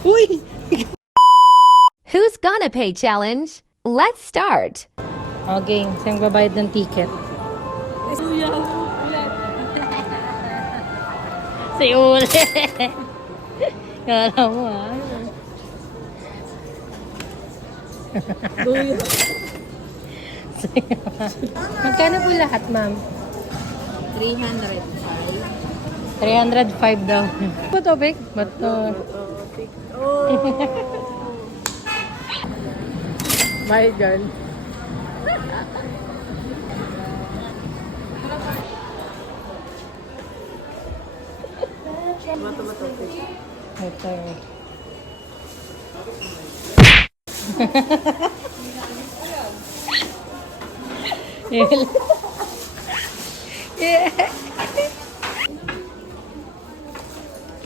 Uy! Who's gonna pay challenge? Let's start. Okay, saan babayad ng ticket? Si Ule. Kala mo ha. Magkano po lahat, ma'am? 305. 305 daw. Bato, Bek? Bato. My God. Bato. Ito. Yeah.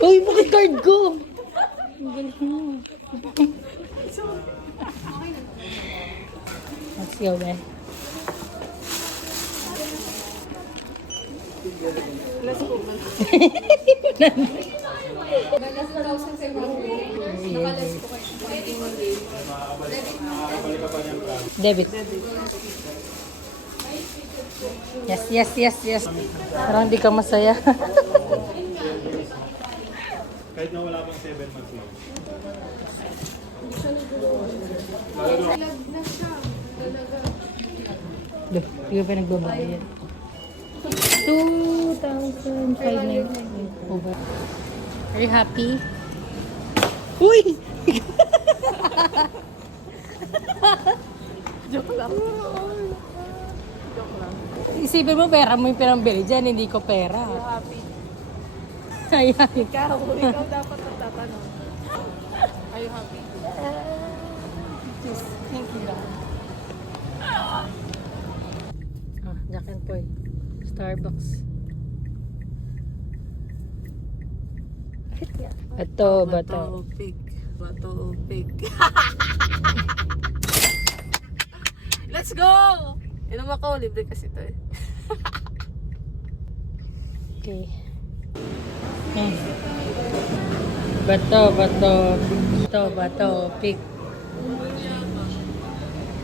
Uy, bakit card ko? Ang galing mo. Let's go, man. Let's go. Debit. Yes. Parang di ka masaya. Kahit na wala pang 7 months lang. Look, di ka pa nagbabayad. 2,590 over. Are you happy? Uy! Joke lang. Isipin mo, pera mo yung pinambili dyan, hindi ko pera. Happy. Ayan. Ikaw dapat nagtatanong. Are you happy? Just thank you lang. Jack and Poy. Starbucks. Bato. Bato, pig. Let's go! Inom ako, libre kasi ito eh. Okay. Bato, pig.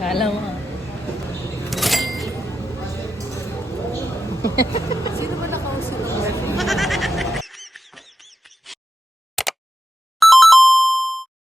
Kala mo.